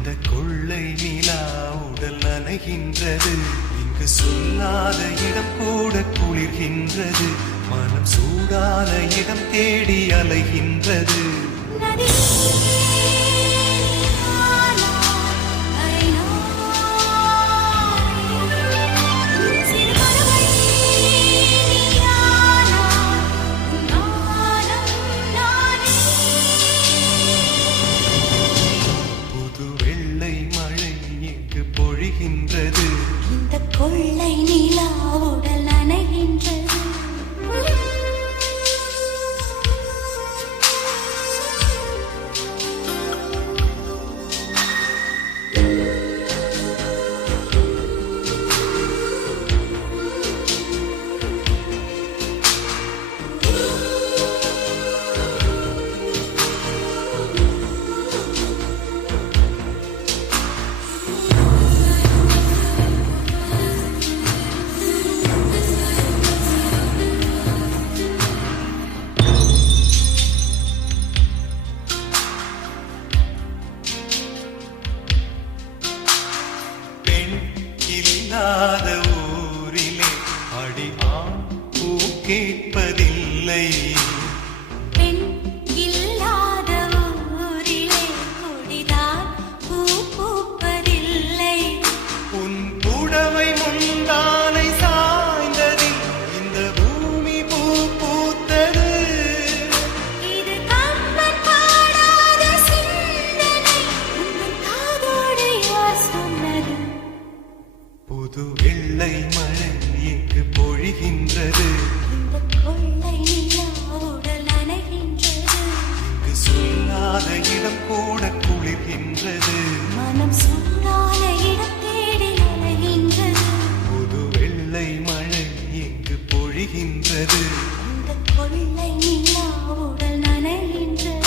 இந்த கொள்ளை நிலா உடல் நனைகின்றது. இங்கு சொல்லாத இடம் கூட குளிர்கின்றது. மனம் சூடான இடம் தேடி அலைகின்றது. இந்த கொள்ளை நிலா உடல் நனைகின்றது. இல்லாத ஊரிலே அடி ஆண் பூ கேட்பதில்லை. பெண் இல்லாத ஊரிலே கொடிதான் பூ பூப்பதில்லை. உன் புடவை முந்தானை சாய்ந்ததில் இந்த பூமி பூ பூத்தது. இது கம்பன் பாடாத சிந்தனை, உன் காதோடு யார் சொன்னது? புது வெள்ளை மழை இங்கு பொழிகின்றது. இந்த கொள்ளை நிலா உடல் நனைகின்றது. இங்கு சொல்லாத இடம் கூட குளிர்கின்றது. மனம் சூடான இடம் தேடி அலைகின்றது. புது வெள்ளை மழை இங்கு பொழிகின்றது. இந்த கொள்ளை நிலா உடல் நனைகின்றது.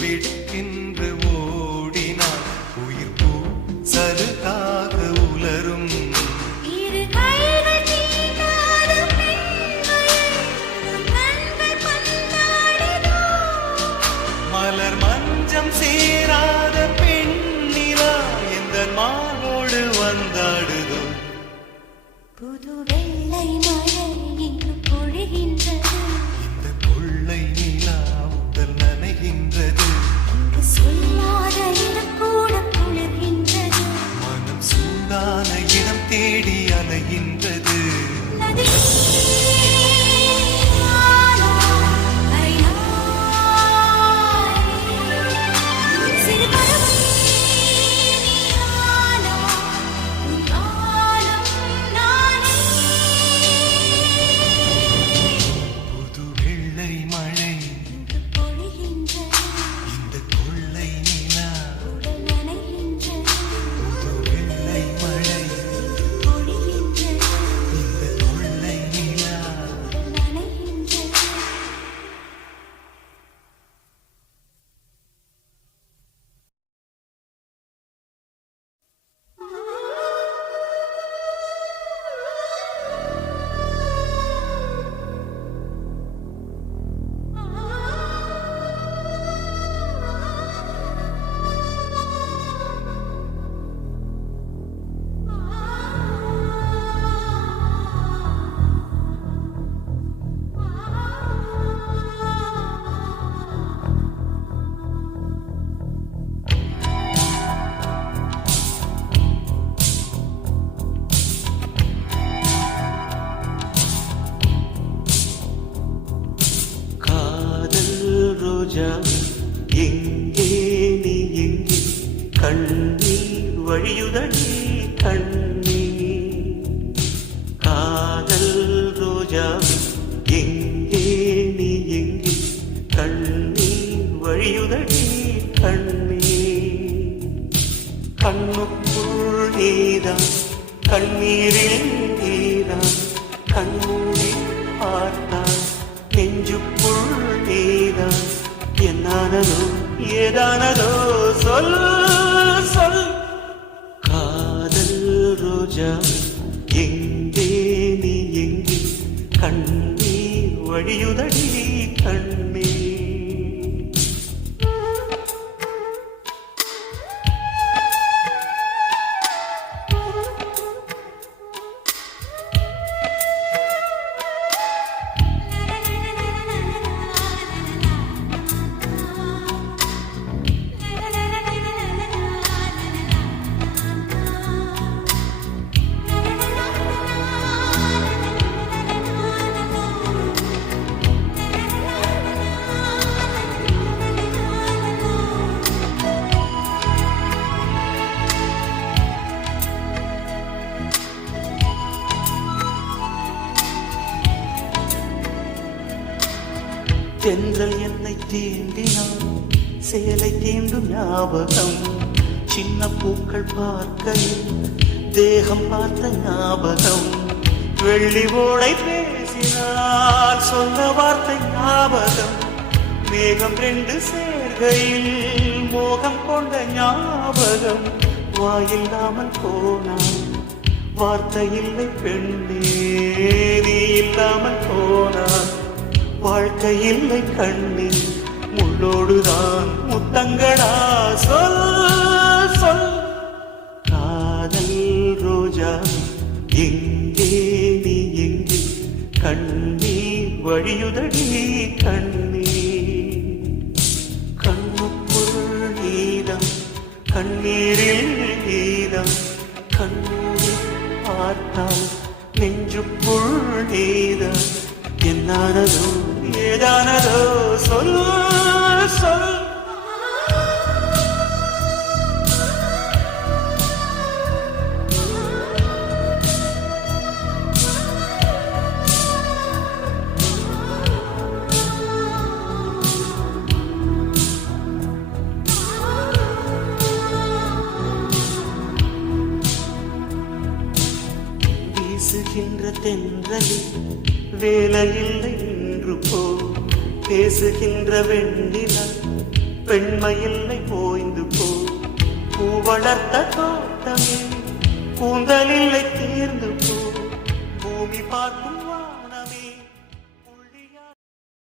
விடுக்கின்று ஓடினான் உயிர் பூ சருகாக உலரும். இரு கைகள் நீட்டாத பெண்கள் கண்கள் பந்தாடுதோ. மலர் மஞ்சம் சேராத பெண்ணிலா எந்த மாவோடு வந்தாடுதோ. புது வெள்ளை மழை இங்கு பொழிகின்றது. இந்த கொள்ளை நிலா உடல் நனைகின்றது. இங்கு சொல்லாத இடம் கூட குளிர்கின்றது. மனம் சூடான இடம் தேடி அலைகின்றது. பொழிகின்றது. எங்கே நீ எங்கே கண்ணீர் வழியுதடி கண்ணீர் காதல் ரோஜா எங்கே நீ எங்கே கண்ணீர் வழியுதடி கண்ணீர் கண்ணுக்குள் நீதான் கண்ணீரில் நீதான் கண்ணூரி பார்த்தால் நெஞ்சுக்குள் நீதான் என்னானதோ ஏதானதோ சொல் சொல் காதல் ரோஜா எங்கே நீ எங்கே கண்ணீர் வழியுதடி கண்ணீர் தென்றல் என்னை தீண்டினான் சேலை தீண்டும் ஞாபகம் சின்ன பூக்கள் பார்க்கையில் தேகம் பார்த்த ஞாபகம் வெள்ளி ஓடை பேசினால் சொன்ன வார்த்தை ஞாபகம் மேகம் ரெண்டு சேர்கையில் மோகம் கொண்ட ஞாபகம் வாயில்லாமல் போனான் வார்த்தை இல்லை பெண்ணே நீ இல்லாமல் போனான் வாழ்க்கை இல்லை கண்ணீர் முள்ளோடுதான் முத்தங்களா சொல் சொல் காதல் ரோஜா எங்கே நீ எங்கே கண்ணீர் வழியுதடி கண்ணீர் கண்ணுக்குள் நீதான் கண்ணீரில் நீதான் கண்ணூரில் பார்த்தால் நெஞ்சுக்குள் நீதான் என்னானதோ ஏதானதோ சொல் சொல் வீசுகின்ற தென்றலில் வேலையில்லை நின்று போ பேசுகின்ற வெண்ணிலா பெண்மையில்லை போய்ந்து போ பூ வளர்த்த தோட்டமே கூந்தலில்லை தீர்ந்து போ பூமி பார்க்கும்